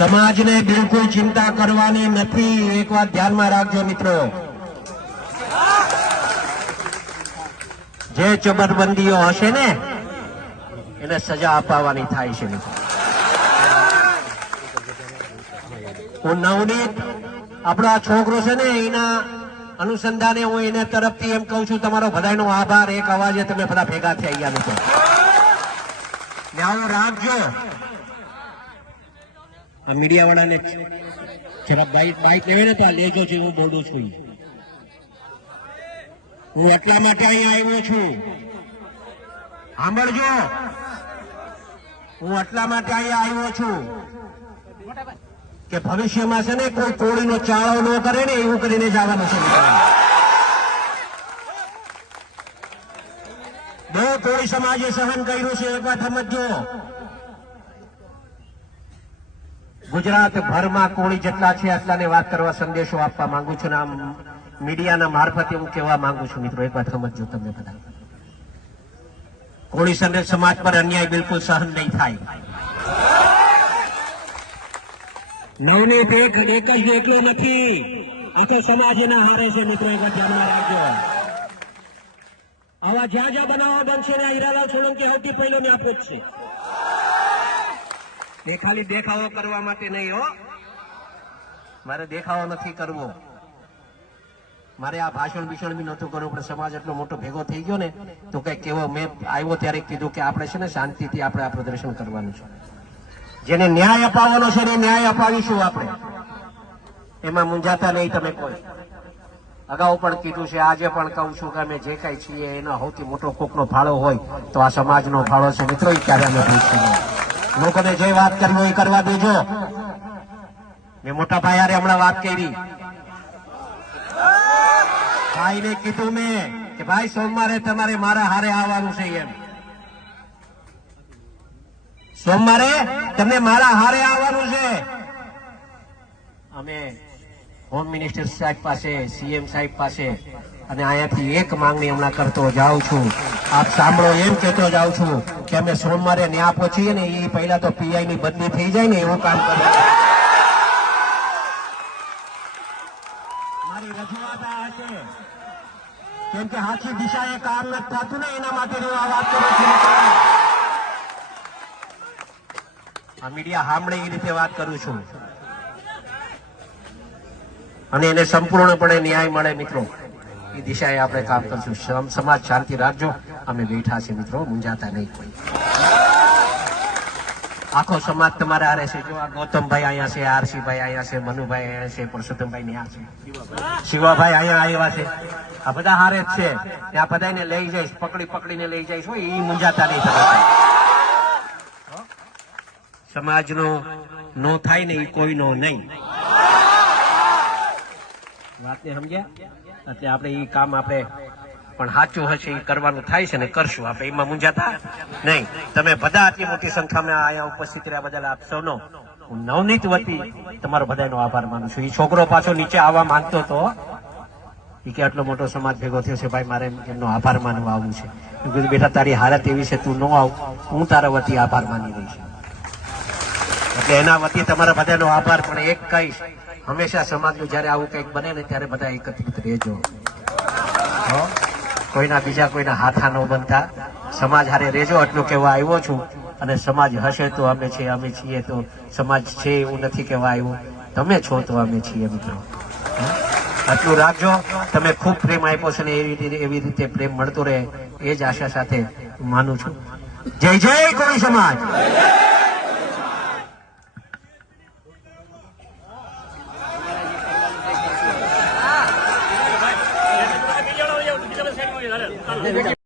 સમાજને બિલકુલ ચિંતા કરવાની નથી. એક વાત ધ્યાનમાં રાખજો મિત્રો. જે ચબરબંધીઓ હશે ને, એને સજા અપાવવાની થાય છે હું નવનીત, આપણો આ છોકરો છે ને, એના અનુસંધાને હું એને તરફથી એમ કહું છું, તમારો બધાનો આભાર. એક અવાજે તમે બધા ભેગા થઈ ગયા મિત્રો. ને આવું રાખજો. મીડિયા વાળાને જરા બાઈક બાઈક લેવે ને તો આ લેજો છે હું બોલું છું. હું એટલા માટે અહીંયા આવ્યો છું. સાંભળજો. હું એટલા માટે અહીંયા આવ્યો છું કે ભવિષ્યમાં છે ને કોઈ કોળીનો ચાળો ન કરે ને એવું કરીને જવાનું છે બહુ કોળી સમાજે સહન કર્યું છે. એક વાત સમજો ગુજરાત ભરમાં કોળી જેટલા છે આટલાને વાત કરવા સંદેશો આપવા માંગુ છું આમ મીડિયાના મારફતે હું કહેવા માંગુ છું મિત્રો એક વાત સમજો તમે બધા. કોળી સમાજ પર અન્યાય બિલકુલ સહન નહીં થાય. નવનીત એક એક જ એકલો નથી, આખો સમાજ એના હારે છે મિત્રો, એક ધ્યાનમાં રાખજો. આવા જ્યાં જ્યાં બનાવો બનશે ને હીરાલાલ સોલંકી સૌથી પહેલો ને આપે જ છે. એ ખાલી દેખાવો કરવા માટે નહીં હો. મારે દેખાવો નથી કરવો. મારે આ ભાષણ ભીષણ બી નહોતું કરવું, પણ સમાજ એટલો મોટો ભેગો થઈ ગયો ને, તો કઈ કેવો મેં આવ્યો ત્યારે કીધું કે આપણે છે ને શાંતિથી આપણે આ પ્રદર્શન કરવાનું છે. જેને ન્યાય અપાવવાનો છે એને ન્યાય અપાવીશું આપણે. એમાં મૂંઝાતા નહીં તમે કોઈ. અગાઉ પણ કીધું છે, આજે પણ કહું છું કે અમે જે કઈ છીએ, એનો સૌથી મોટો કોકનો ફાળો હોય તો આ સમાજનો ફાળો છે. મિત્રો ક્યારે અમે ભૂલશું. લોકોને જે વાત કરવી હોય કરવા દેજો. મેં મોટા ભાઈ હમણાં વાત કરી. ભાઈને કીધું મેં કે ભાઈ સોમવારે તમારે મારા હારે આવવાનું છે એમ. સોમવારે તમને મારા હારે આવવાનું છે. અમે હોમ મિનિસ્ટર સાહેબ પાસે, સીએમ સાહેબ પાસે અને અહીંયાથી એક માંગણી હમણાં કરતો જાઉં છું. આપ સાંભળો એમ કહેતો જાઉં છું કે અમે સોમવારે ન્યા પહોંચીએ ને એ પહેલા તો પીઆઈ ની બદલી થઈ જાય ને એવું કામ કરે. કેમ કે હાથી એ કામ નથી થતું ને એના માટે હું આ વાત કરું છું. આ મીડિયા સાંભળે એ રીતે વાત કરું છું. અને એને સંપૂર્ણપણે ન્યાય મળે મિત્રો. એ દિશાએ આપણે કામ કરશું. સમ- સમાજ, શાંતિ રાખજો. અમે બેઠા છે મિત્રો, મૂંઝાતા નહીં કોઈ. આખો સમાજ તમારે હારે છે. જો આ ગૌતમભાઈ અહીંયા છે, આરસીભાઈ અહીંયા છે, મનુભાઈ અહીંયા છે પુરુષોત્તમભાઈ ત્યાં છે. શિવાભાઈ અહીંયા આવ્યા છે. આ બધા હારે જ છે. ત્યાં બધાને લઈ જઈશ, પકડી પકડીને લઈ જઈશ હોય એ મૂંઝાતા નહીં સમાજનો નો થાય ને એ કોઈનો નહીં. વાતને સમજ્યા? એટલે આપણે એ કામ આપણે પણ સાચું હશે એ કરવાનું થાય છે ને કરશું. આપણે એમાં મૂંઝાતા નહીં. તમે બધા આટલી મોટી સંખ્યામાં અહીંયા ઉપસ્થિત રહ્યા બદલ આપ સૌનો હું નવનીત વતી તમારો બધાનો આભાર માનું છું. એ છોકરો પાછો નીચે આવવા માંગતો હતો. એ કે આટલો મોટો સમાજ ભેગો થયો છે, ભાઈ, મારે એમનો આભાર માનવા આવવું છે. કીધું, બેટા, તારી હાલત એવી છે, તું ન આવ. હું તારા વતી આભાર માની રહીશ એટલે એના વતી તમારા બધાનો આભાર, પણ એક કહીશ હંમેશા સમાજનું જ્યારે આવું કંઈક બને ને ત્યારે બધા એકત્રિત રહેજો? કોઈના બીજા કોઈના હાથા ન બનતા. સમાજ હારે રહેજો, આટલું કહેવા આવ્યો છું. અને સમાજ હશે તો અમે છીએ અમે છીએ તો સમાજ છે એવું નથી કહેવા આવ્યું. તમે છો તો અમે છીએ મિત્રો? આટલું રાખજો. તમે ખૂબ પ્રેમ આપ્યો છે ને એવી રીતે એવી રીતે પ્રેમ મળતો રહે. એ જ આશા સાથે માનું છું. જય જય કોળી સમાજ! Never done.